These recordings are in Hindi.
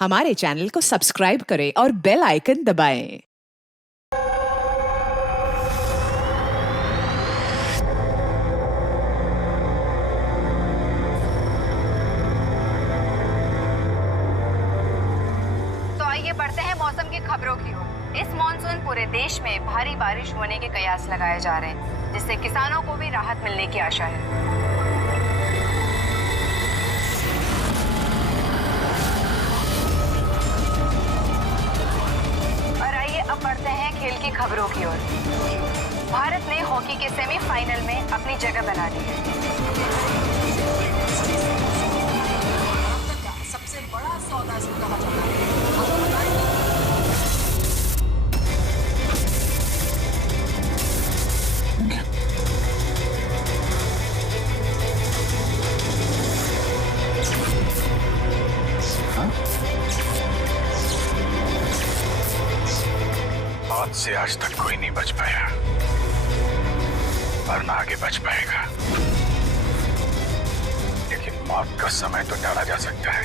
हमारे चैनल को सब्सक्राइब करें और बेल आइकन दबाएं। तो आइए बढ़ते हैं मौसम की खबरों की ओर। इस मॉनसून पूरे देश में भारी बारिश होने के कयास लगाए जा रहे हैं, जिससे किसानों को भी राहत मिलने की आशा है। और आइए अब बढ़ते हैं खेल की खबरों की ओर। भारत ने हॉकी के सेमीफाइनल में अपनी जगह बना ली है। सबसे बड़ा सौदा इसको कहा जाता है। मौत से आज तक कोई नहीं बच पाया, वरना आगे बच पाएगा। लेकिन मौत का समय तो टाला जा सकता है,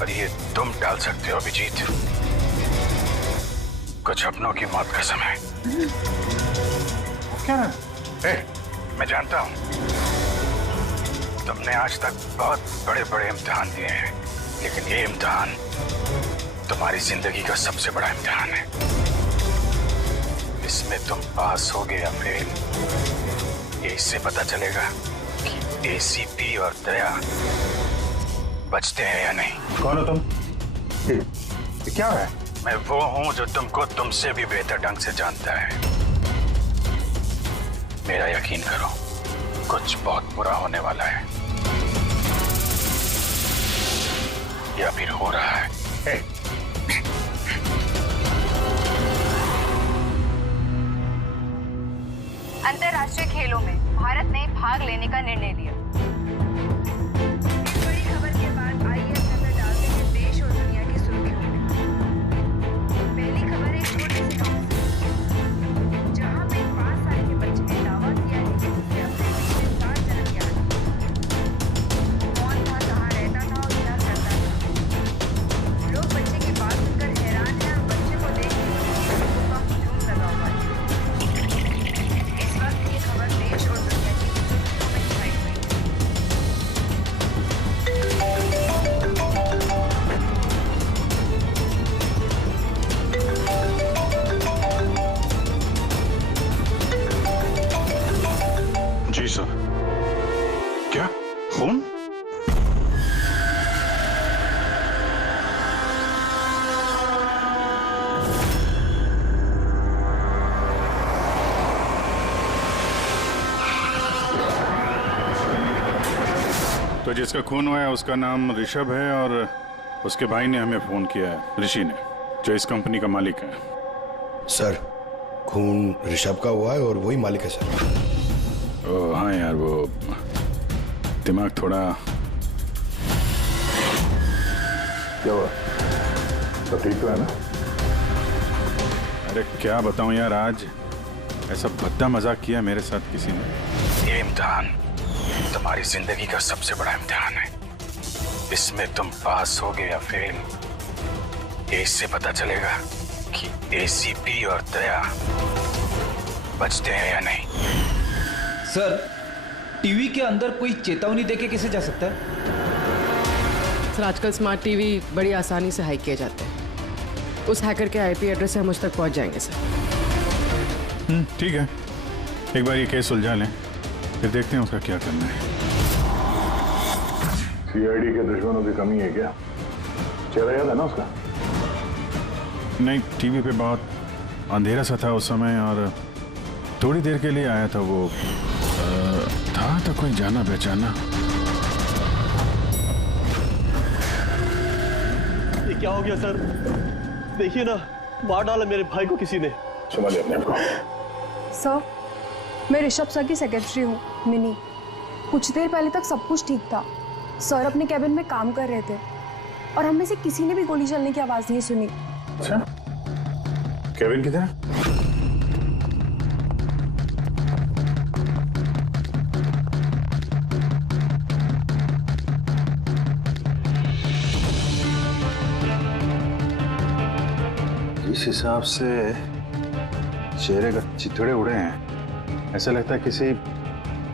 पर ये तुम टाल सकते हो अभिजीत। कुछ अपनों की मौत का समय। क्या? मैं जानता हूं तुमने आज तक बहुत बड़े बड़े इम्तिहान दिए हैं, लेकिन ये इम्तिहान तुम्हारी जिंदगी का सबसे बड़ा इम्तिहान है। इसमें तुम पास होगे या फेल, ये इससे पता चलेगा कि एसीपी और दया बचते हैं या नहीं। कौन हो तुम? ये क्या है? मैं वो हूं जो तुमको तुमसे भी बेहतर ढंग से जानता है। मेरा यकीन करो, कुछ बहुत बुरा होने वाला है, या फिर हो रहा है। अंतर्राष्ट्रीय खेलों में भारत ने भाग लेने का निर्णय लिया। इस बड़ी खबर के बाद आइए अब नजर डालते हैं देश और दुनिया की सुर्खियों में। पहली खबर एक छोटे से गांव से, जहां पे 5 साल के बच्चे ने दावा किया है कि उसने अपने पिछले 7 जन्म याद किए। कौन था, कहाँ रहता था और क्या करता था? लोग बच्चे की बात सुनकर हैरान हैं और बच्चे को देख के लोगों का हुजूम लगा हुआ है। इस वक्त ये खबर देश और दुनिया की सुर्खियों में छाई हुई है। जी सर। क्या खून? तो जिसका खून हुआ है उसका नाम ऋषभ है, और उसके भाई ने हमें फोन किया है, ऋषि ने, जो इस कंपनी का मालिक है। सर, खून ऋषभ का हुआ है और वही मालिक है सर। ओ हाँ यार, वो दिमाग थोड़ा। क्या हुआ? सब ठीक तो है ना? अरे क्या बताऊं यार, आज ऐसा भद्दा मजाक किया मेरे साथ किसी ने। ये इम्तिहान तुम्हारी जिंदगी का सबसे बड़ा इम्तिहान है। इसमें तुम पास होगे या फेल, ये इससे पता चलेगा कि एसीपी और दया बचते हैं या नहीं। सर, टीवी के अंदर कोई चेतावनी देके कैसे जा सकता है? सर, आजकल स्मार्ट टीवी बड़ी आसानी से हैक किए जाते हैं। उस हैकर के आईपी एड्रेस से हम मुझ तक पहुंच जाएंगे सर। ठीक है, एक बार ये केस सुलझा लें, फिर देखते हैं उसका क्या करना है। सीआईडी के दुश्मनों की कमी है क्या? चेहरा याद है ना उसका? नहीं, टीवी पे बहुत अंधेरा सा था उस समय, और थोड़ी देर के लिए आया था वो। था तो कोई जाना पहचाना। ये क्या हो गया सर? देखिए ना, मार डाला मेरे भाई को किसी ने। संभालिए अपने आप को। सर, मैं ऋषभ सर की सेक्रेटरी हूँ, मिनी। कुछ देर पहले तक सब कुछ ठीक था। सर अपने कैबिन में काम कर रहे थे और हम में से किसी ने भी गोली चलने की आवाज नहीं सुनी। अच्छा, केविन किधर? जिस हिसाब से चेहरे का चिथड़े उड़े हैं, ऐसा लगता है किसी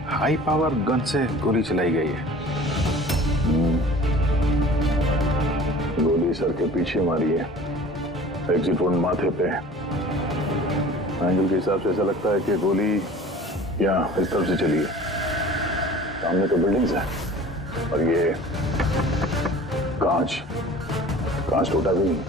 हाई पावर गन से गोली चलाई गई है। गोली सर के पीछे मारी है, एग्जिट वोन माथे पे। एंगल के हिसाब से ऐसा लगता है कि गोली यहाँ इस तरफ से चली है। सामने तो बिल्डिंग्स है और ये कांच टूटा भी नहीं।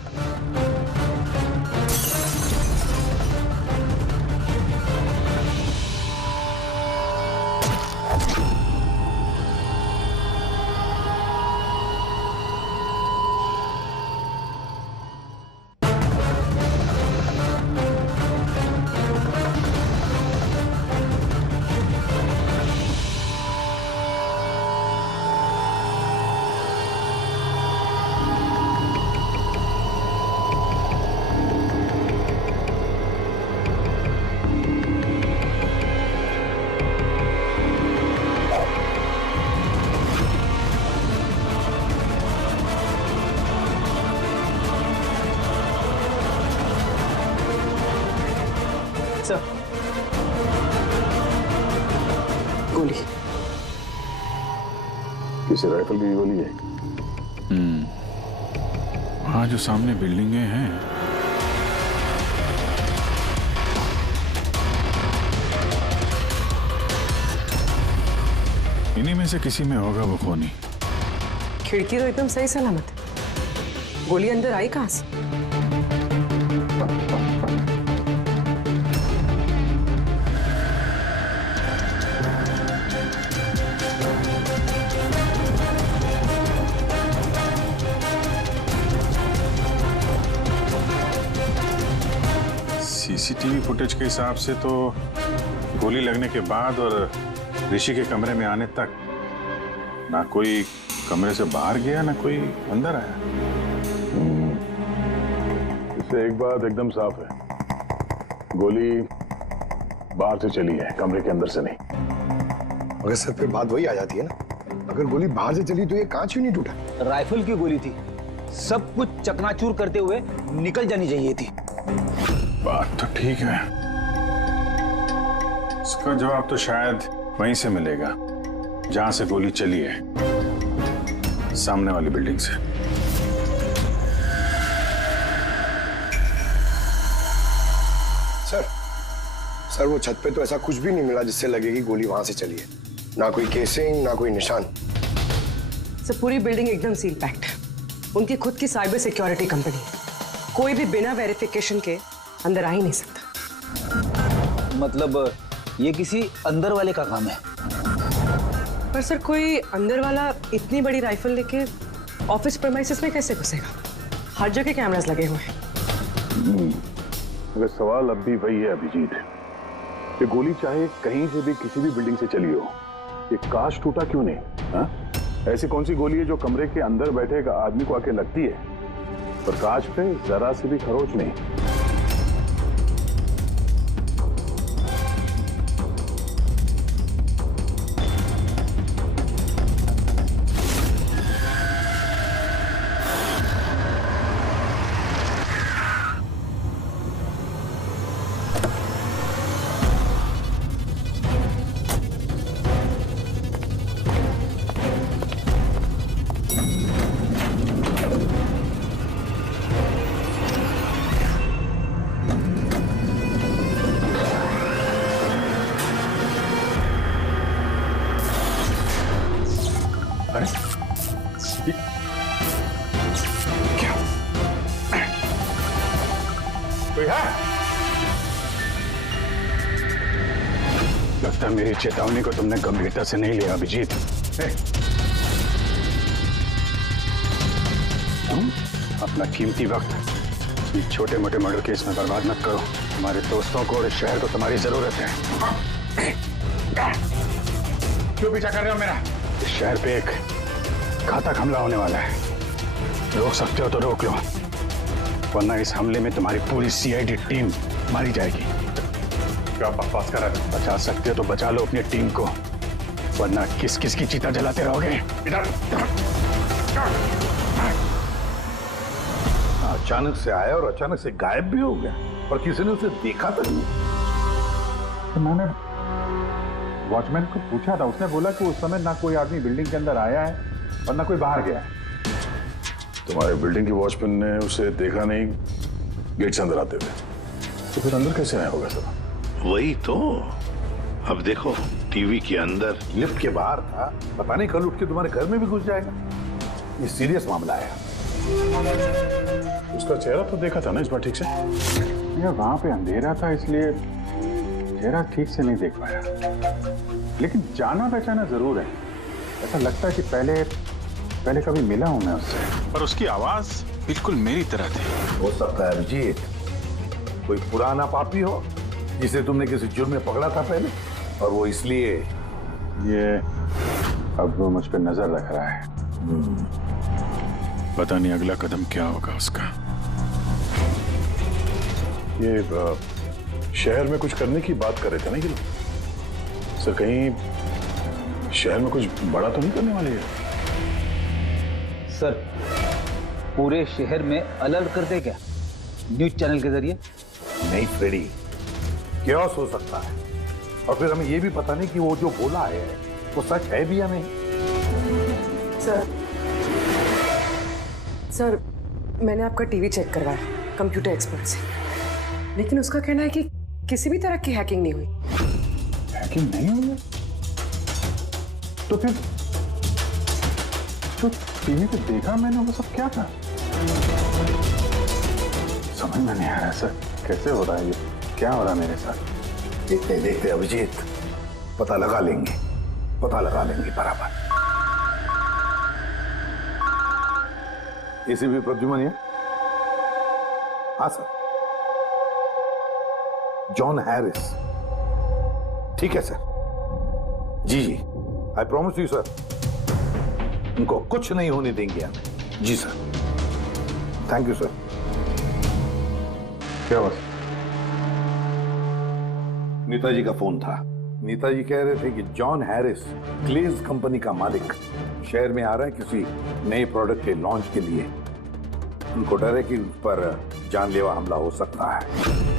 गोली किसी राइफल की गोली है। वहाँ जो सामने बिल्डिंगें हैं, इन्हीं में से किसी में होगा वो खूनी। खिड़की तो एकदम सही सलामत है, गोली अंदर आई कहां से? सीसीटीवी फुटेज के हिसाब से तो गोली लगने के बाद और ऋषि के कमरे में आने तक ना कोई कमरे से बाहर गया ना कोई अंदर आया। इससे एक बात एकदम साफ है, गोली बाहर से चली है, कमरे के अंदर से नहीं। मगर सर फिर बात वही आ जाती है ना, अगर गोली बाहर से चली तो ये कांच क्यों नहीं टूटा? राइफल की गोली थी, सब कुछ चकनाचूर करते हुए निकल जानी चाहिए थी। बात तो ठीक है, इसका जवाब तो शायद वहीं से मिलेगा जहां से गोली चली है, सामने वाली बिल्डिंग से। सर वो छत पे तो ऐसा कुछ भी नहीं मिला जिससे लगे कि गोली वहां से चली है। ना कोई केसिंग, ना कोई निशान। सर पूरी बिल्डिंग एकदम सील पैक्ड है, उनकी खुद की साइबर सिक्योरिटी कंपनी है, कोई भी बिना वेरिफिकेशन के अंदर आ ही नहीं सकता। मतलब ये किसी अंदर वाले का काम है। पर सर कोई अंदर वाला इतनी बड़ी राइफल लेके ऑफिस प्रेमाइसेस में कैसे घुसेगा? हर जगह कैमरास लगे हुए हैं। मगर सवाल अब भी वही है अभिजीत, ये गोली चाहे कहीं से भी किसी भी बिल्डिंग से चली हो, ये कांच टूटा क्यों नहीं? हा? ऐसी कौन सी गोली है जो कमरे के अंदर बैठे एक आदमी को आके लगती है पर कांच पे जरा से भी खरोच नहीं? क्या कोई है? लगता है मेरी चेतावनी को तुमने गंभीरता से नहीं लिया अभिजीत। तुम अपना कीमती वक्त ये छोटे मोटे मर्डर केस में बर्बाद मत करो। हमारे दोस्तों को और इस शहर को तुम्हारी जरूरत है। क्यों पीछा कर रहे हो मेरा? इस शहर पे एक घातक हमला होने वाला है, रोक सकते हो तो रोक लो, वरना इस हमले में तुम्हारी पूरी सीआईडी टीम मारी जाएगी। क्या बकवास कर रहे हो? बचा सकते हो तो बचा लो अपनी टीम को, वरना किस किस की चिता जलाते रहोगे। इधर आज अचानक से आया और अचानक से गायब भी हो गया और किसी ने उसे देखा तक नहीं। तो मैंने वॉचमैन को पूछा था, उसने बोला कि उस समय ना कोई आदमी बिल्डिंग के अंदर आया है और ना कोई बाहर गया है। तुम्हारे बिल्डिंग के वॉचमैन ने उसे देखा नहीं गेट से अंदर आते हुए, तो फिर अंदर कैसे आया होगा सर? वही तो। अब देखो टीवी के अंदर, लिफ्ट के बाहर था, पता नहीं कल उठ के तुम्हारे घर में भी घुस जाएगा। ये सीरियस मामला है। उसका चेहरा तो देखा था ना इस बार ठीक से? वहां पे अंधेरा था इसलिए चेहरा ठीक से नहीं देख पाया, लेकिन जाना पहचाना जरूर है। ऐसा लगता है कि पहले कभी मिला हूं मैं उससे। पर उसकी आवाज बिल्कुल मेरी तरह थी। हो सकता है अभिजीत कोई पुराना पापी हो जिसे तुमने किसी जुर्म में पकड़ा था पहले, और वो इसलिए ये अब वो मुझ पर नजर रख रहा है। पता नहीं अगला कदम क्या होगा उसका। ये शहर में कुछ करने की बात कर रहे थे ना ये लोग? सर कहीं शहर में कुछ बड़ा तो नहीं करने वाले हैं? सर पूरे शहर में अलर्ट कर दे क्या न्यूज चैनल के जरिए? नहीं फ्रेडी, क्योस हो सकता है, और फिर हमें ये भी पता नहीं कि वो जो बोला है वो सच है भी या नहीं। सर मैंने आपका टीवी चेक करवाया कंप्यूटर एक्सपर्ट से, लेकिन उसका कहना है कि किसी भी तरह की हैकिंग नहीं हुई। हैकिंग नहीं हुई? तो फिर जो टीवी पे देखा मैंने वो सब क्या था? समझ में नहीं आ रहा सर, कैसे हो रहा है ये, क्या हो रहा है मेरे साथ? देखते देखते अभिजीत पता लगा लेंगे बराबर। एसीपी प्रद्युमन है? हाँ सर। जॉन हैरिस, ठीक है सर। जी आई प्रॉमिस यू सर, उनको कुछ नहीं होने देंगे हमें। जी सर, थैंक यू सर। क्या हुआ? नेताजी का फोन था। नेताजी कह रहे थे कि जॉन हैरिस क्लेज कंपनी का मालिक शहर में आ रहा है किसी नए प्रोडक्ट के लॉन्च के लिए। उनको डर है कि उस पर जानलेवा हमला हो सकता है।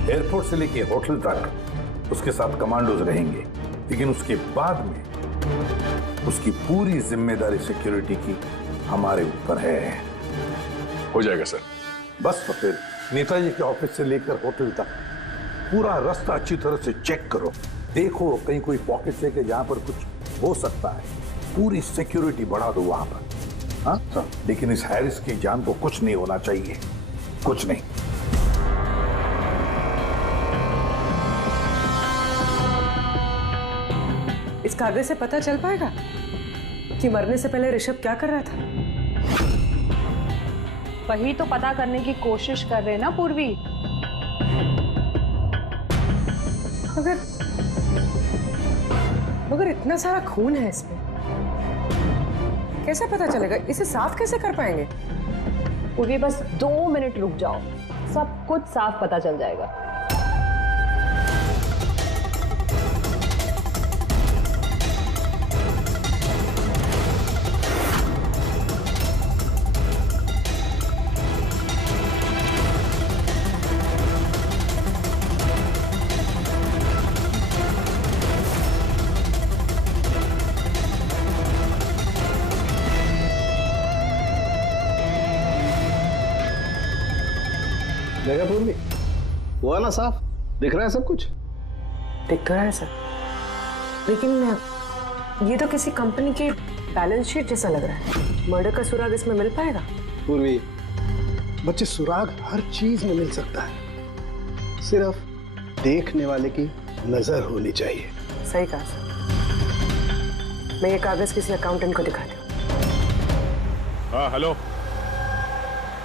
एयरपोर्ट से लेके होटल तक उसके साथ कमांडोज रहेंगे, लेकिन उसके बाद में उसकी पूरी जिम्मेदारी सिक्योरिटी की हमारे ऊपर है। हो जाएगा सर। बस तो फिर नेताजी के ऑफिस से लेकर होटल तक पूरा रास्ता अच्छी तरह से चेक करो, देखो कहीं कोई पॉकेट है कि जहां पर कुछ हो सकता है। पूरी सिक्योरिटी बढ़ा दो वहां पर। हाँ सर, लेकिन इस हैरिस की जान को कुछ नहीं होना चाहिए, कुछ नहीं। इस कागज से पता चल पाएगा कि मरने से पहले ऋषभ क्या कर रहा था? वही तो पता करने की कोशिश कर रहे हैं ना पूर्वी। मगर इतना सारा खून है इसमें, कैसे पता चलेगा? इसे साफ कैसे कर पाएंगे? पूर्वी बस 2 मिनट रुक जाओ, सब कुछ साफ पता चल जाएगा। देखा पूर्वी, हुआ ना साफ? दिख रहा है सब कुछ? दिख रहा है सर, लेकिन ये तो किसी कंपनी की बैलेंस शीट जैसा लग रहा है। मर्डर का सुराग इसमें मिल पाएगा? पूर्वी, बच्चे सुराग हर चीज में मिल सकता है, सिर्फ देखने वाले की नजर होनी चाहिए। सही कहा सर। मैं ये कागज किसी अकाउंटेंट को दिखाती हूँ। हाँ हेलो,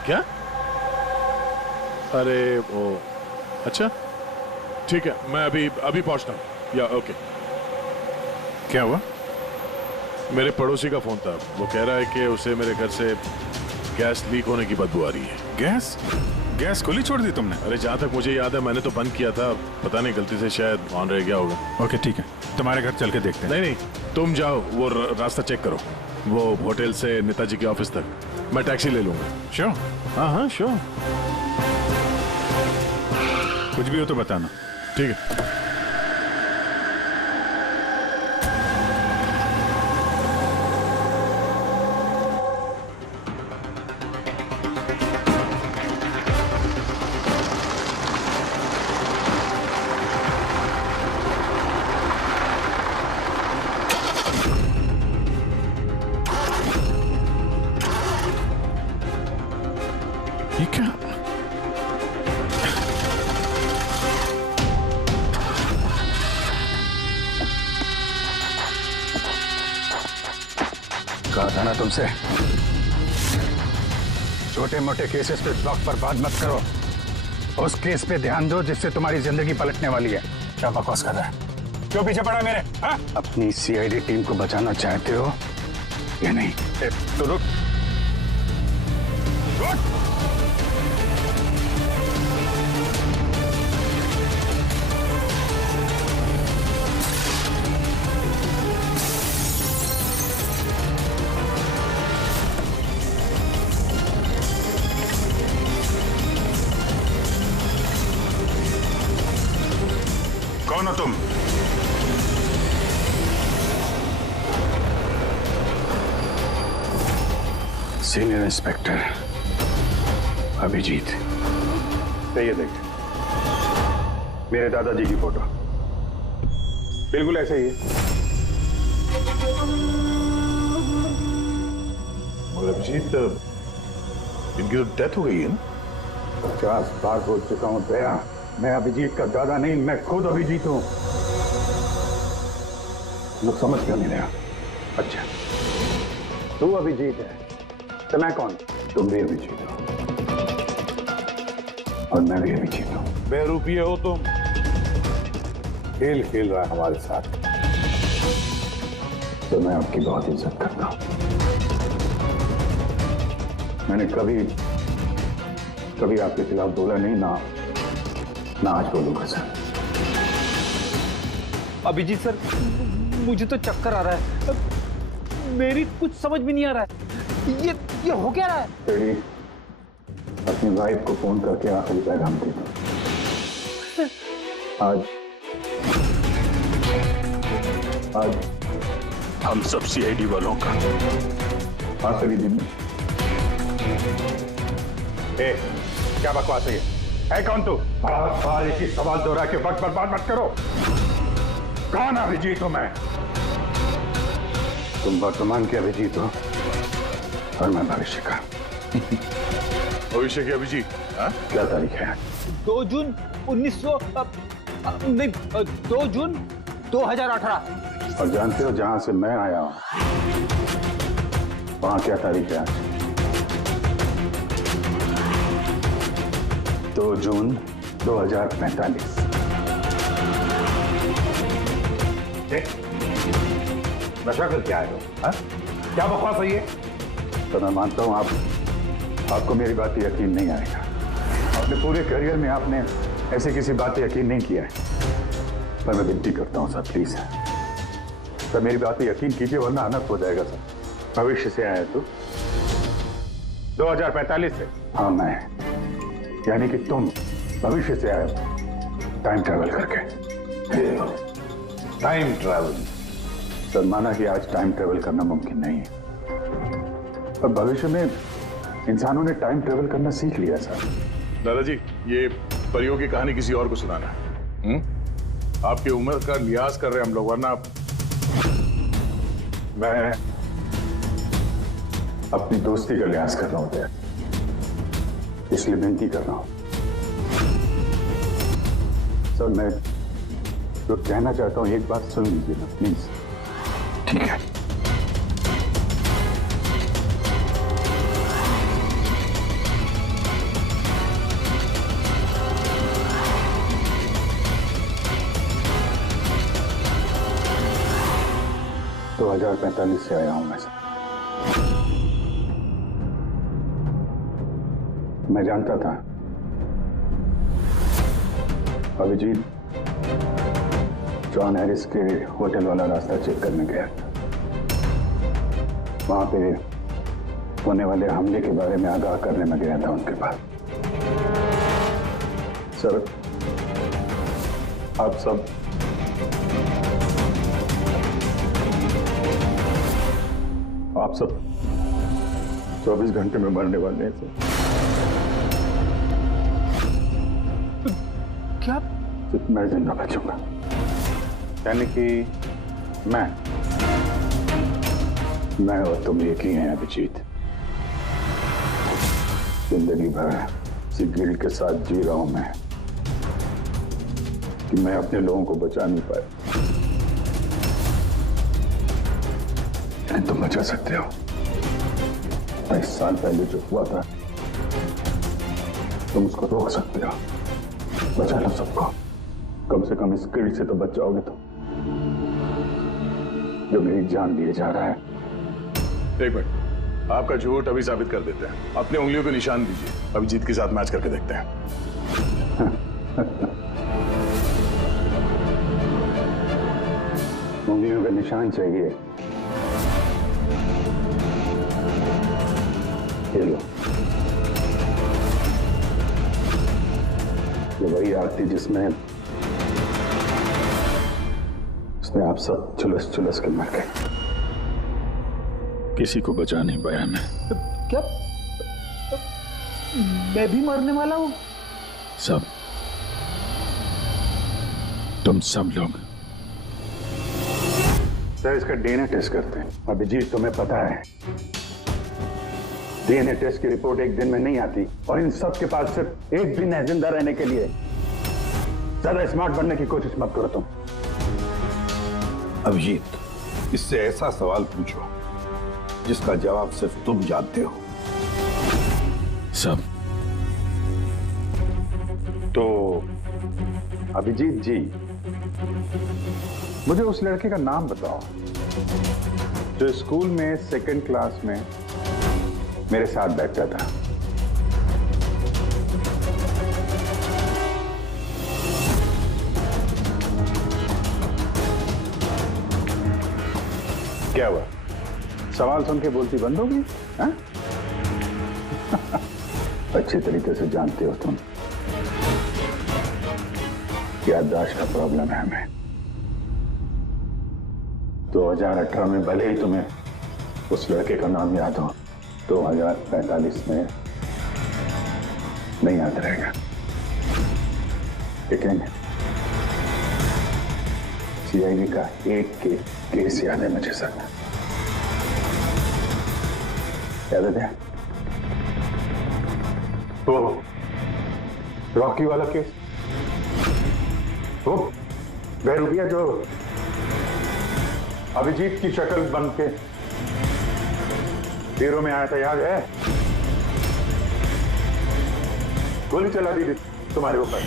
क्या? अरे वो, अच्छा ठीक है, मैं अभी पहुंचता हूँ। या ओके। क्या हुआ? मेरे पड़ोसी का फोन था, वो कह रहा है कि उसे मेरे घर से गैस लीक होने की बदबू आ रही है। गैस खुली छोड़ दी तुमने? अरे जहाँ तक मुझे याद है मैंने तो बंद किया था, पता नहीं गलती से शायद ऑन रह गया होगा। ओके ठीक है, तुम्हारे घर चल के देखते हैं। नहीं, तुम जाओ, वो रास्ता चेक करो, वो होटल से नेताजी के ऑफिस तक। मैं टैक्सी ले लूंगा। श्योर? हाँ श्योर। कुछ भी हो तो बताना, ठीक है? ये क्या? कहा था ना तुमसे, छोटे मोटे केसेस पे वक्त पर बात मत करो। उस केस पे ध्यान दो जिससे तुम्हारी जिंदगी पलटने वाली है। क्या बकवास कर रहा है? क्यों पीछे पड़ा मेरे? हा? अपनी सीआईडी टीम को बचाना चाहते हो या नहीं? तो रुक। कौन हो तुम? Senior inspector Abhijeet. ये देख, मेरे दादाजी की फोटो बिल्कुल ऐसे ही है। मगर अभिजीत, इनकी तो डेथ हो गई है ना? 50 बार बोल चुका हूं दया, मैं अभिजीत का दादा नहीं, मैं खुद अभिजीत हूं। लोग समझ क्यों नहीं रहा? अच्छा, तू अभिजीत है तो मैं कौन? तुम भी अभिजीत हो और मैं भी अभिजीत हूं। बेरूपिये हो तुम। खेल खेल रहा है हमारे साथ, तो मैं आपकी बहुत इज्जत करता हूं। मैंने कभी आपके खिलाफ बोला नहीं, ना आज बोलूंगा सर। अभिजीत सर, मुझे तो चक्कर आ रहा है, मेरी कुछ समझ में नहीं आ रहा है। ये हो क्या रहा है? तेरी अपनी वाइफ को फोन करके आखिरी पैगाम दे दो। आज हम सब सीआईडी वालों का आखिरी दिन। क्या बकवास है ये? है कौन तू? बार एक ही सवाल दोहरा के वक्त बर्बाद मत करो। कौन अभिजीत हूं मैं? तुम वर्तमान के अभिजीत हो और मैं भविष्य का। भविष्य के अभिजीत? क्या तारीख है? 2 जून 2 जून 2018। और जानते हो जहां से मैं आया हूं वहां क्या तारीख है आज? 2 जून 2045। नशा करके आए हो? क्या बकवास है ये? तो मैं मानता हूं आपको मेरी बात यकीन नहीं आएगा। अपने पूरे करियर में आपने ऐसे किसी बात यकीन नहीं किया है, पर मैं विनती करता हूं सर, प्लीज सर मेरी बात पे यकीन कीजिए वरना अनर्थ हो जाएगा सर। भविष्य से आया तू? 2045 से? हाँ मैं, यानी कि तुम भविष्य से आए टाइम ट्रैवल करके। Time travel? सर माना कि आज टाइम ट्रैवल करना मुमकिन नहीं है, पर भविष्य में इंसानों ने टाइम ट्रैवल करना सीख लिया सर। दादाजी, ये परियों की कहानी किसी और को सुनाना है। आपकी उम्र का लिहाज कर रहे हैं हम लोग, वरना मैं अपनी दोस्ती का लिहाज कर रहा हूं दया, इसलिए विनती कर रहा हूं सर। मैं जो कहना चाहता हूं एक बात सुन लीजिए ना प्लीज। ठीक है। तो 2045 से आया हूं मैं। मैं जानता था अभिजीत जॉन हैरिस के होटल वाला रास्ता चेक करने गया था। वहां पे होने वाले हमले के बारे में आगाह करने में गया था उनके पास। सर, आप सब आप सब 24 घंटे में मरने वाले हैं सर। क्या? सिर्फ मैं जिंदा बचूंगा, यानी कि मैं और तुम एक ही हैं अभिजीत। जिंदगी भर इसी गिल्ट के साथ जी रहा हूं मैं कि मैं अपने लोगों को बचा नहीं पाया। तुम बचा सकते हो। 22 साल पहले जो हुआ था तुम उसको रोक सकते हो। बचा लो सबको, कम से कम इस गिल्ट से तो बच जाओगे तुम, जो मेरी जान लिए जा रहा है। एक मिनट, आपका झूठ अभी साबित कर देते हैं। अपने उंगलियों को निशान दीजिए, अभिजीत के साथ मैच करके देखते हैं। उंगलियों का निशान चाहिए? ये लो, ये वही आरती जिसमें आप सब चुलस के मर गए। किसी को बचा नहीं पाया मैं। क्या? मैं भी मरने वाला हूं? सब, तुम सब लोग। सर, इसका डीएनए टेस्ट करते हैं। अभिजीत, तुम्हें पता है डीएनए टेस्ट की रिपोर्ट एक दिन में नहीं आती, और इन सब के पास सिर्फ एक दिन है जिंदा रहने के लिए। ज्यादा स्मार्ट बनने की कोशिश मत करो तुम। अभिजीत, इससे ऐसा सवाल पूछो जिसका जवाब सिर्फ तुम जानते हो। सब तो अभिजीत जी, मुझे उस लड़के का नाम बताओ जो स्कूल में 2nd क्लास में मेरे साथ बैठता था। क्या हुआ? सवाल सुन के बोलती बंद हो गई? अच्छी तरीके से जानते हो तुम, याददाश्त का प्रॉब्लम है हमें। 2018 में भले ही तुम्हें उस लड़के का नाम याद हो, 2045 में नहीं याद रहेगा। लेकिन सीआईडी का एक केस याद है मुझे सर। याद है वो रॉकी वाला केस? वो बहरूपिया जो अभिजीत की शक्ल बन के हीरो में आया था, याद है? गोली चला दी थी तुम्हारे ऊपर।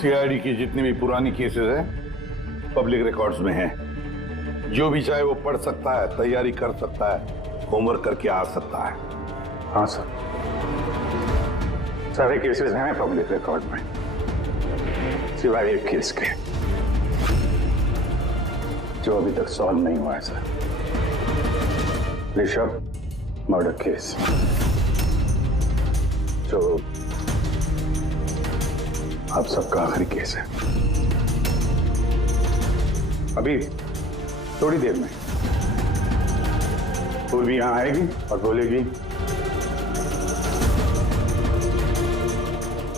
सीआईडी की जितनी भी पुरानी केसेस है पब्लिक रिकॉर्ड्स में हैं। जो भी चाहे वो पढ़ सकता है, तैयारी कर सकता है, होमवर्क करके आ सकता है। हाँ सर, सारे केसेस हैं पब्लिक रिकॉर्ड में, सिवाय एक केस के जो अभी तक सॉल्व नहीं हुआ है सर। ऋषभ मर्डर केस, जो आप सबका आखिरी केस है। अभी थोड़ी देर में पूर्वी यहां आएगी और बोलेगी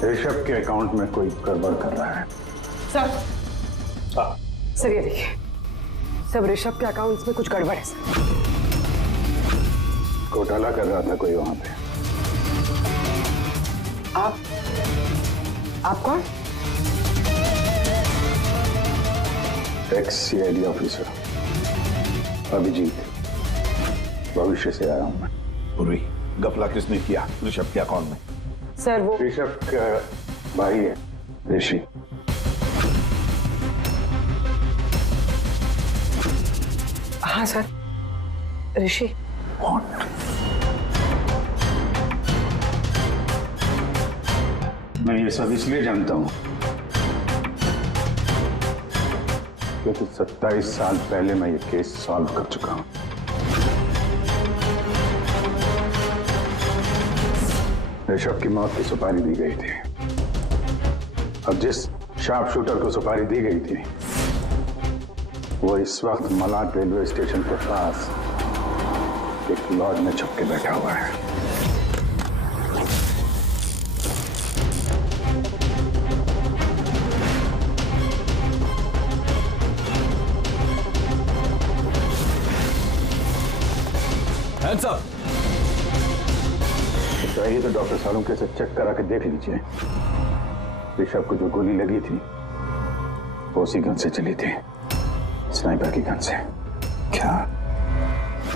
ऋषभ के अकाउंट में कोई गड़बड़ कर रहा है। सर, सर ये देखिए, सब ऋषभ के अकाउंट्स में कुछ गड़बड़ है सर। घोटाला कर रहा था कोई वहां पे। आप कौन? एक्स सीआईडी ऑफिसर अभिजीत, भविष्य से आया हूं मैं। पूर्वी, गफला किसने किया ऋषभ के अकाउंट में? सर वो ऋषभ का भाई है ऋषि। हाँ सर, ऋषि। मैं ये सब इसलिए जानता हूं क्योंकि 27 साल पहले मैं ये केस सॉल्व कर चुका हूं। ऋषभ की मौत की सुपारी दी गई थी। अब जिस शार्प शूटर को सुपारी दी गई थी वो इस वक्त मलाड रेलवे स्टेशन के पास एक लॉज में छुप के बैठा हुआ है। Hands up! चाहिए तो डॉक्टर सालुंके से चेक करा के देख लीजिए। ऋषभ को जो गोली लगी थी वो उसी गन से चली थी, स्नाइपर की गन से। क्या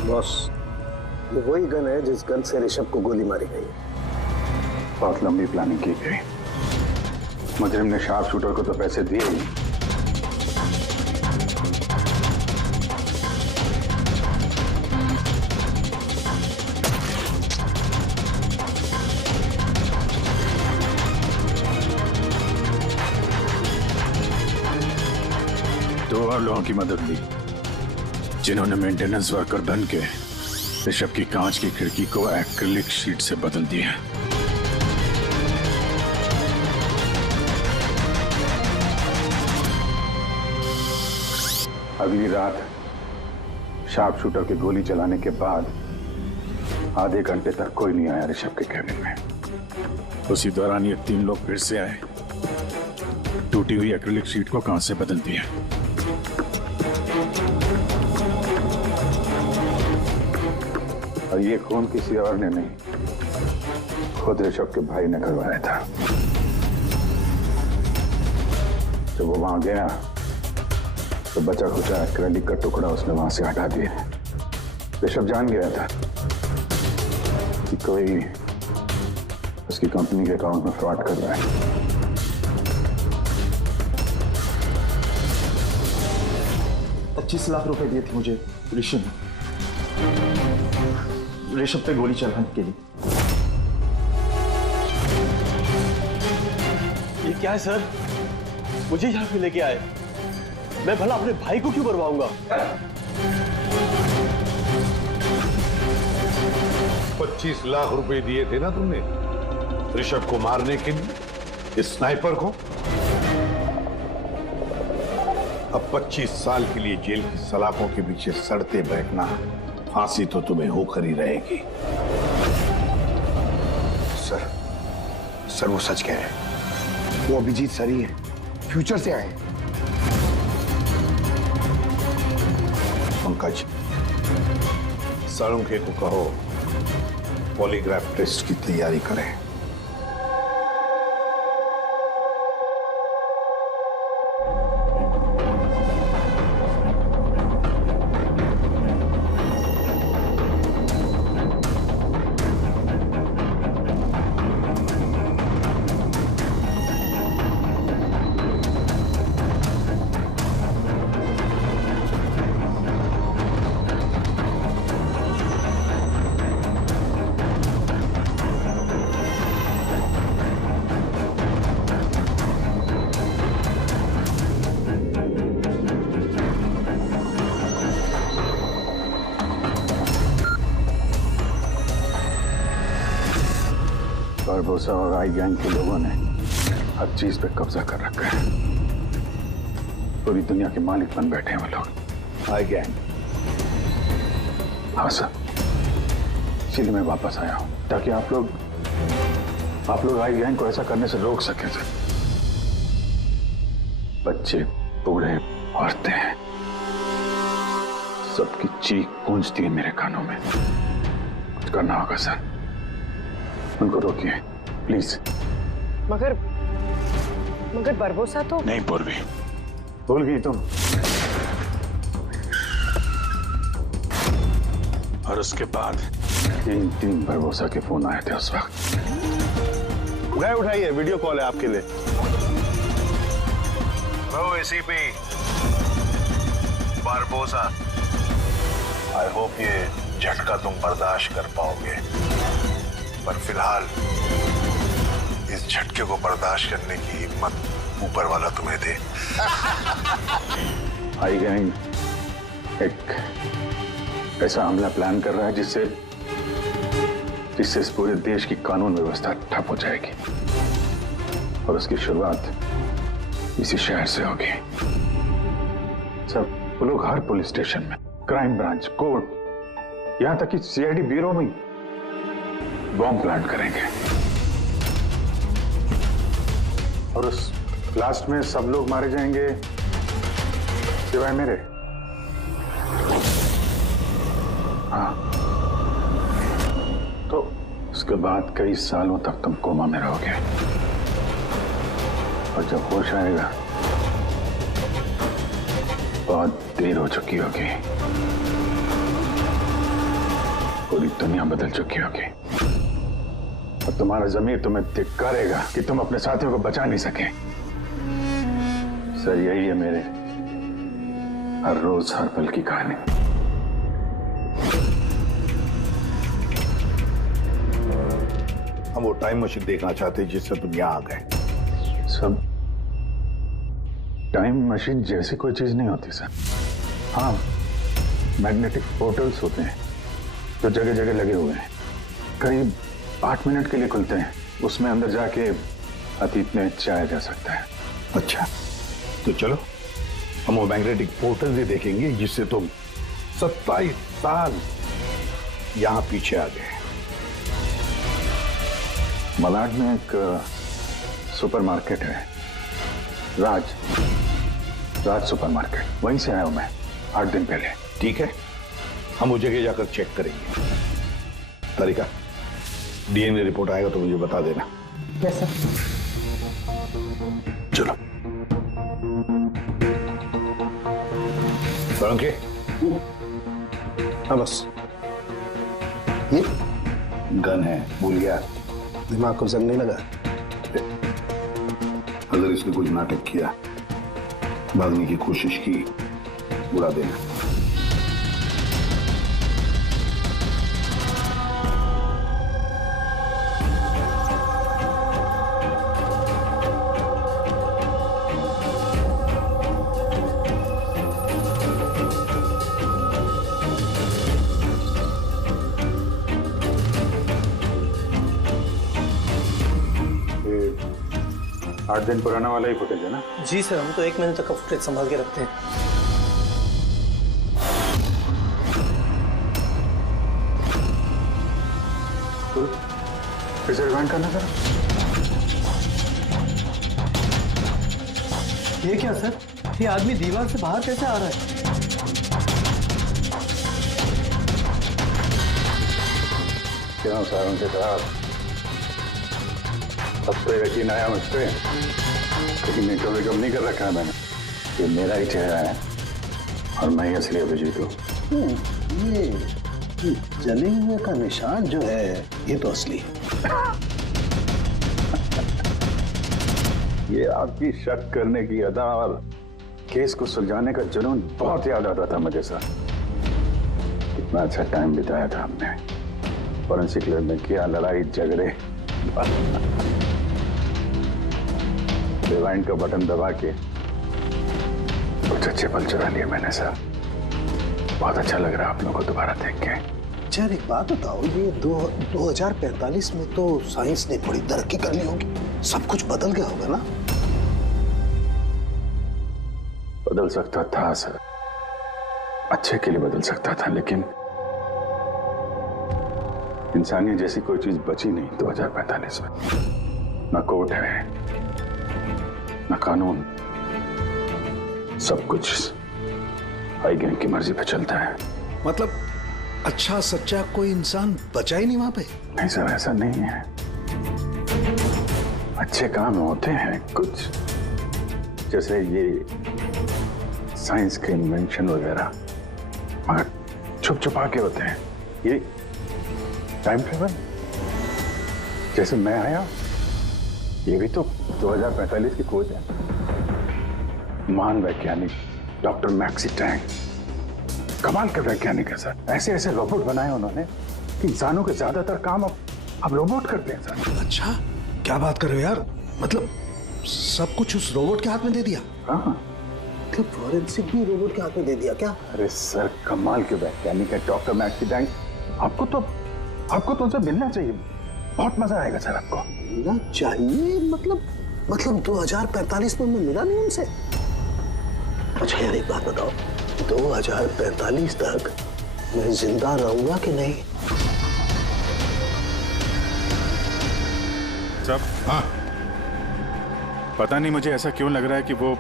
बॉस, ये वही गन है जिस गन से ऋषभ को गोली मारी गई। बहुत लंबी प्लानिंग की गई। मुजरिम ने शार्प शूटर को तो पैसे दिए ही, दो और लोगों की मदद ली जिन्होंने मेंटेनेंस वर्कर बन के ऋषभ की कांच की खिड़की को एक्रिलिक शीट से बदल दिया। अगली रात शार्प शूटर के गोली चलाने के बाद आधे घंटे तक कोई नहीं आया ऋषभ के कैबिन में। उसी दौरान ये 3 लोग फिर से आए, टूटी हुई एक्रिलिक शीट को कांच से बदल दिया। और ये खून किसी और ने नहीं, खुद ऋषभ के भाई ने करवाया था। जब वो वहां गया तो बचा खुचा एक्रिलिक का टुकड़ा उसने वहां से हटा दिया। ऋषभ जान गया था कि कोई उसकी कंपनी के अकाउंट में फ्रॉड कर रहा है। 25 लाख रुपए दिए थे मुझे ऋषभ पे गोली चलाने के लिए। ये क्या है सर? मुझे यहाँ पे लेके आए, मैं भला अपने भाई को क्यों मरवाऊंगा? 25 लाख रुपए दिए थे ना तुमने ऋषभ को मारने के लिए, इस स्नाइपर को। अब 25 साल के लिए जेल की सलाखों के पीछे सड़ते बैठना, फांसी तो तुम्हें होकर ही रहेगी। सर वो सच कह रहे हैं। वो अभिजीत सर ही है, फ्यूचर से आए हैं। पंकज, सालुंके को कहो पॉलीग्राफ टेस्ट की तैयारी करें। बारबोसा और आई गैंग के लोगों ने हर चीज पे कब्जा कर रखा है। पूरी दुनिया के मालिक बन बैठे हैं वो लोग। आई गैंग? हाँ सर, इसीलिए मैं वापस आया हूं ताकि आप लोग आई गैंग को ऐसा करने से रोक सकें सर। बच्चे, बूढ़े, औरतें, सबकी चीख गूंजती है मेरे कानों में। कुछ करना होगा सर, उनको रोकिए प्लीज। मगर बरबोसा तो नहीं पूर्वी, भूल गई तुम। और उसके बाद 3 बरबोसा के फोन आए थे उस वक्त। गए उठाइए, वीडियो कॉल है आपके लिए। Hello ACP Barbosa, I hope ये झटका तुम बर्दाश्त कर पाओगे, पर फिलहाल इस झटके को बर्दाश्त करने की हिम्मत ऊपर वाला तुम्हें दे। आई गैंग एक ऐसा हमला प्लान कर रहा है जिससे इस पूरे देश की कानून व्यवस्था ठप हो जाएगी और उसकी शुरुआत इसी शहर से होगी। सब वो लोग हर पुलिस स्टेशन में, क्राइम ब्रांच, कोर्ट, यहां तक कि सीआईडी ब्यूरो में बॉम्ब प्लांट करेंगे और उस ब्लास्ट में सब लोग मारे जाएंगे सिवाय मेरे। हाँ, तो उसके बाद कई सालों तक तुम कोमा में रहोगे और जब होश आएगा बहुत देर हो चुकी होगी, पूरी दुनिया बदल चुकी होगी और तुम्हारा ज़मीर तुम्हें धिक्कारेगा कि तुम अपने साथियों को बचा नहीं सके। सर, यही है मेरे हर रोज हर पल की कहानी। हम वो टाइम मशीन देखना चाहते हैं जिससे तुम यहाँ आ गए। सब टाइम मशीन जैसी कोई चीज नहीं होती सर। हाँ, मैग्नेटिक पोर्टल्स होते हैं जो जगह जगह लगे हुए हैं, करीब 8 मिनट के लिए खुलते हैं। उसमें अंदर जाके अतीत में जाया जा सकता है। अच्छा, तो चलो हम वो मैग्नेटिक पोर्टल भी देखेंगे जिससे तुम 27 साल यहाँ पीछे आ गए। मलाड में एक सुपरमार्केट है, राज सुपरमार्केट, वहीं से आया हूं मैं 8 दिन पहले। ठीक है, हम वो जगह जाकर चेक करेंगे। तारिका, डीएनए रिपोर्ट आएगा तो मुझे बता देना। Yes sir. चलो के हाँ बस ये गन है, भूल गया? दिमाग को जंग नहीं लगा? अगर इसने कुछ नाटक किया, भागने की कोशिश की, बुला देना। ये 8 दिन पुराना वाला ही फुटेज है ना? जी सर, हम तो 1 महीने तक का फुटेज संभाल के रखते हैं। फिर से रिवाइंड करना सर। ये क्या सर, ये आदमी दीवार से बाहर कैसे आ रहा है? क्यों सारों के साथ अब तो यकीन आया मुझ पे, लेकिन मेकअप वेकअप नहीं कर रखा है मैंने। ये मेरा ही चेहरा है और मैं ही असली अभिजीत हूँ। ये जले हुए का निशान जो है ये तो असली है। ये आपकी शक करने की अदा और केस को सुलझाने का जुनून बहुत याद आता था मुझे सर। कितना अच्छा टाइम बिताया था हमने, फॉरेंसिक लैब में किया, लड़ाई झगड़े, रिवाइंड का बटन दबा के कुछ अच्छे पल चुरा लिए मैंने सर। बहुत अच्छा लग रहा है आप लोगों को दोबारा देख के। सर एक बात बताओ, ये 2045 में तो साइंस ने बड़ी तरक्की कर ली होगी, सब कुछ बदल गया होगा ना? बदल सकता था सर, अच्छे के लिए बदल सकता था, लेकिन इंसानियत जैसी कोई चीज बची नहीं 2045 में। ना कोर्ट है, ना कानून, सब कुछ हाई गैंग की मर्जी पे चलता है। मतलब अच्छा सच्चा कोई इंसान बचा ही नहीं वहां पे? नहीं सर, ऐसा नहीं है। अच्छे काम होते हैं कुछ, जैसे ये साइंस के इन्वेंशन वगैरह, मगर छुप छुपा के होते हैं। ये टाइम ट्रेवल, जैसे मैं आया, ये भी तो 2045 की खोज है। महान वैज्ञानिक डॉक्टर मैक्सी टैंग कमाल के वैज्ञानिक है सर। ऐसे ऐसे रोबोट बनाए उन्होंने कि इंसानों के ज्यादातर काम अब रोबोट करते हैं सर। अच्छा, क्या बात कर रहे हो यार? मतलब सब कुछ उस रोबोट के हाथ में दे दिया? हाँ, फॉरेंसिक भी रोबोट के हाथ में दे दिया क्या? अरे सर, कमाल के वैज्ञानिक है डॉक्टर मैक्सी डैंग। आपको तो उनसे मिलना चाहिए, बहुत मजा आएगा सर आपको। मिलना चाहिए मतलब 2045 में मैं मिला नहीं उनसे। अच्छा यार एक बात बताओ, 2045 तक मैं जिंदा रहूंगा कि नहीं? सब हाँ, पता नहीं मुझे ऐसा क्यों लग रहा है कि वो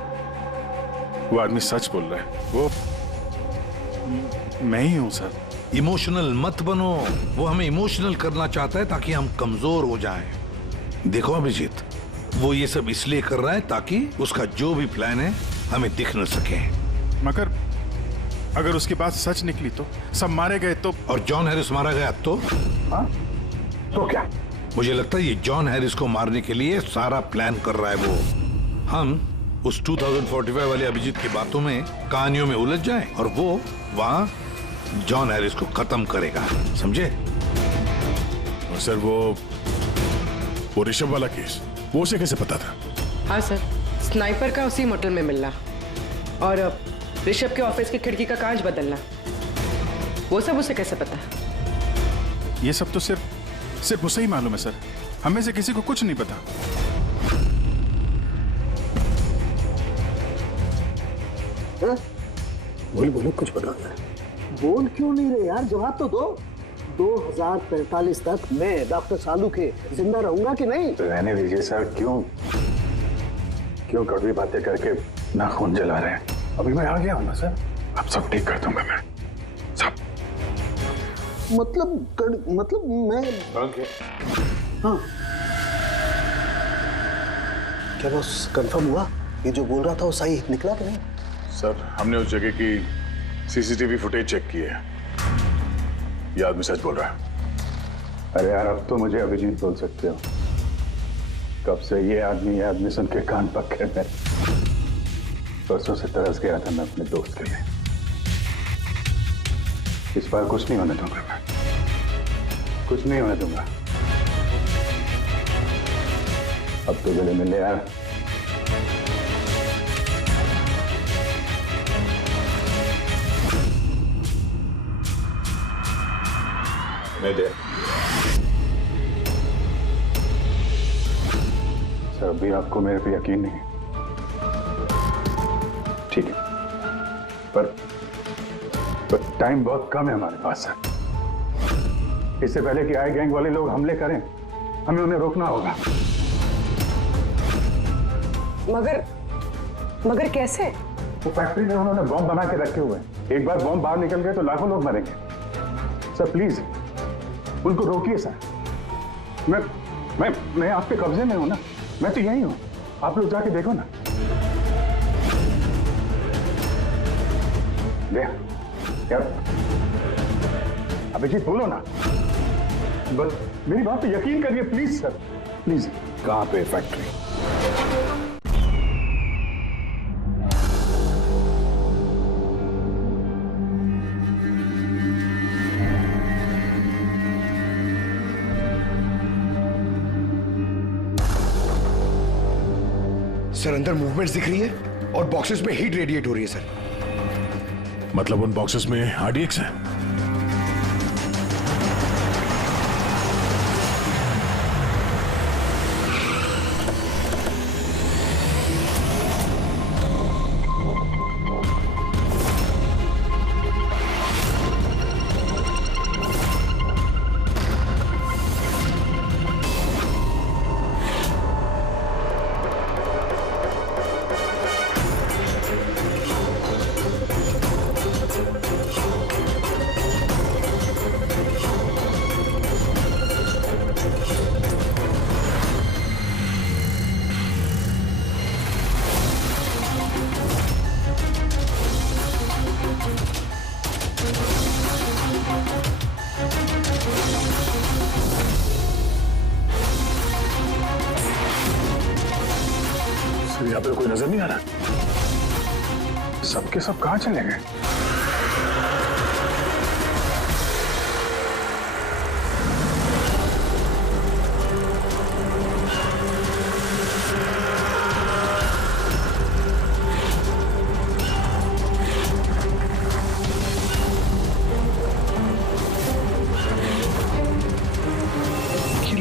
आदमी सच बोल रहा है। वो मैं ही हूं सर। इमोशनल मत बनो, वो हमें इमोशनल करना चाहता है ताकि हम कमजोर हो जाएं। देखो अभिजीत, वो ये सब इसलिए कर रहा है ताकि उसका जो भी प्लान है हमें दिख न सके। मगर अगर उसकी बात सच निकली तो सब मारे गए तो? और जॉन हैरिस मारा गया तो? हाँ? तो क्या? मुझे लगता है ये जॉन हैरिस को मारने के लिए सारा प्लान कर रहा है वो। हम उस 2045 वाले अभिजीत की बातों में, कहानियों में उलझ जाएं और वो वहां जॉन हैरिस को खत्म करेगा, समझे? और सर वो ऋषभ वाला केस, वो उसे कैसे पता था? हाँ सर, स्नाइपर का उसी मोटल में मिलना और ऋषभ के ऑफिस की खिड़की का कांच बदलना, वो सब उसे कैसे पता? ये सब तो सिर्फ उसे ही मालूम है सर, हमें से किसी को कुछ नहीं पता। बोलो कुछ बताना है। बोल क्यों नहीं रहे यार, जवाब तो दो। 2045 तक मैं डॉक्टर सालू के जिंदा रहूंगा कि नहीं? तो रहने दीजिए सर, क्यों कड़वी बातें करके नाखून जला रहे हैं? अभी मैं आ गया हूं ना सर, अब सब ठीक कर दूंगा मैं सब। मतलब मैं हाँ, क्या बस कंफर्म हुआ ये जो बोल रहा था वो सही निकला कि नहीं? सर, हमने उस जगह की सीसीटीवी फुटेज चेक की है, ये आदमी सच बोल रहा है। अरे यार, अब तो मुझे अभिजीत बोल सकते हो। कब से ये आदमी सुन के कान पक्के में। परसों से तरस गया था मैं अपने दोस्त के लिए। इस बार कुछ नहीं होने दूंगा मैं, कुछ नहीं होने दूंगा। अब तो गले मिले यार। दे सर, अभी आपको मेरे पे यकीन नहीं, ठीक है, पर टाइम बहुत कम है हमारे पास सर। इससे पहले कि आई गैंग वाले लोग हमले करें, हमें उन्हें रोकना होगा। मगर कैसे? वो फैक्ट्री में उन्होंने बॉम्ब बना के रखे हुए हैं। एक बार बॉम्ब बाहर निकल गए तो लाखों लोग मरेंगे। सर प्लीज उनको रोकिए सर। मैं आपके कब्जे में हूं ना, मैं तो यही हूं, आप लोग जाके देखो ना। यार अभिजीत बोलो ना, बस मेरी बात पे यकीन करिए प्लीज सर, प्लीज। कहां पे फैक्ट्री? सर अंदर मूवमेंट्स दिख रही है और बॉक्सेस में हीट रेडिएट हो रही है सर। मतलब उन बॉक्सेस में RDX है? यहाँ पे कोई नजर नहीं आ रहा, सबके सब कहां चले गए?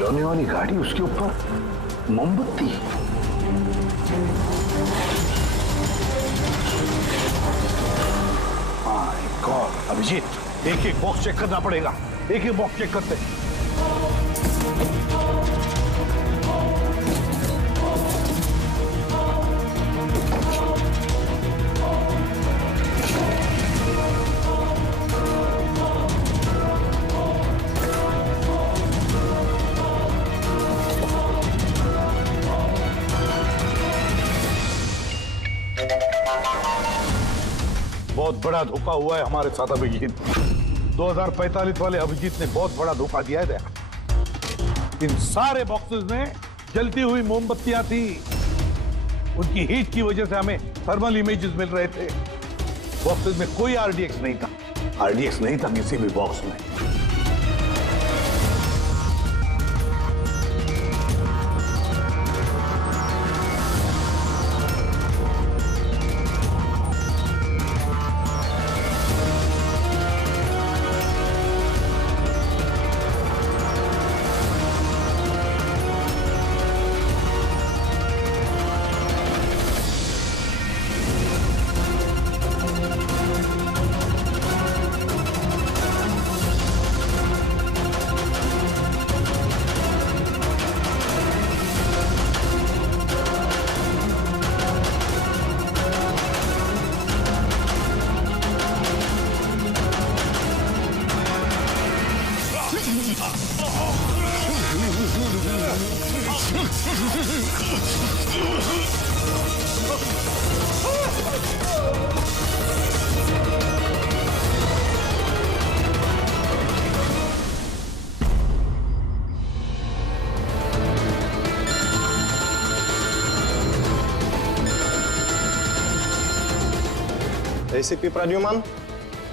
जलने वाली गाड़ी, उसके ऊपर मोमबत्ती। माय गॉड अभिजीत, एक एक बॉक्स चेक करना पड़ेगा, एक एक बॉक्स चेक करते हैं। बहुत बड़ा धोखा हुआ है हमारे साथ अभिजीत। 2045 वाले अभिजीत ने बहुत बड़ा धोखा दिया है। इन सारे बॉक्सेस में जलती हुई मोमबत्तियां थी। उनकी हीट की वजह से हमें थर्मल इमेजेस मिल रहे थे। बॉक्सेस में कोई आरडीएक्स नहीं था। आरडीएक्स नहीं था किसी भी बॉक्स में। एसीपी प्रद्युमन।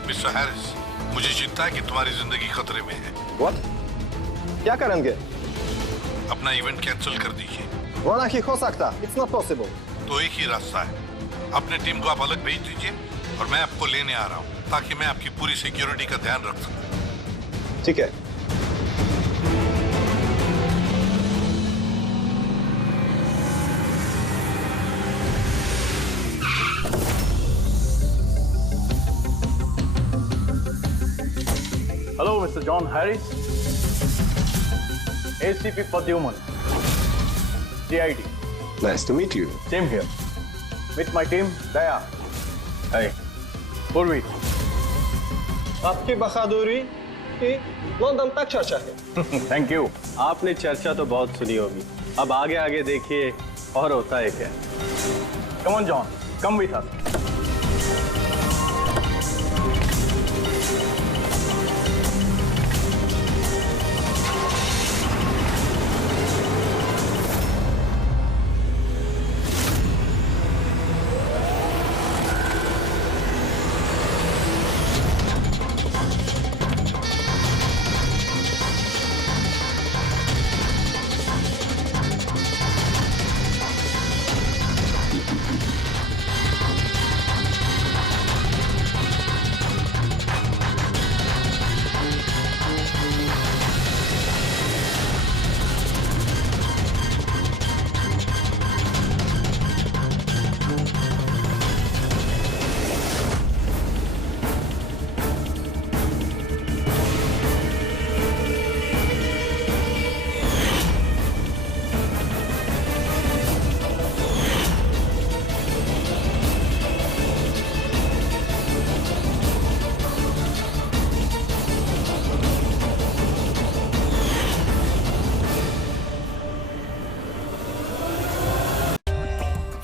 मिस्टर हैरिस, मुझे चिंता है कि तुम्हारी जिंदगी खतरे में है। What? क्या करेंगे? अपना इवेंट कैंसिल कर दीजिए। वो नहीं हो सकता। It's not possible. तो एक ही रास्ता है, अपने टीम को आप अलग भेज दीजिए और मैं आपको लेने आ रहा हूँ ताकि मैं आपकी पूरी सिक्योरिटी का ध्यान रख सकूं। ठीक है। Hello, Mr. John Harris. ACP Pradyuman. CID. Nice to meet you. Same here. With my team, Daya. Hey. Purvi. आपकी बहादुरी की लंदन तक चर्चा है। Thank you. आपने चर्चा तो बहुत सुनी होगी। अब आगे आगे देखिए और होता है क्या। Come on, John. Come with us.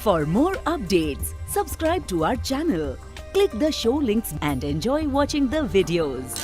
For more updates, subscribe to our channel, click the show links and enjoy watching the videos.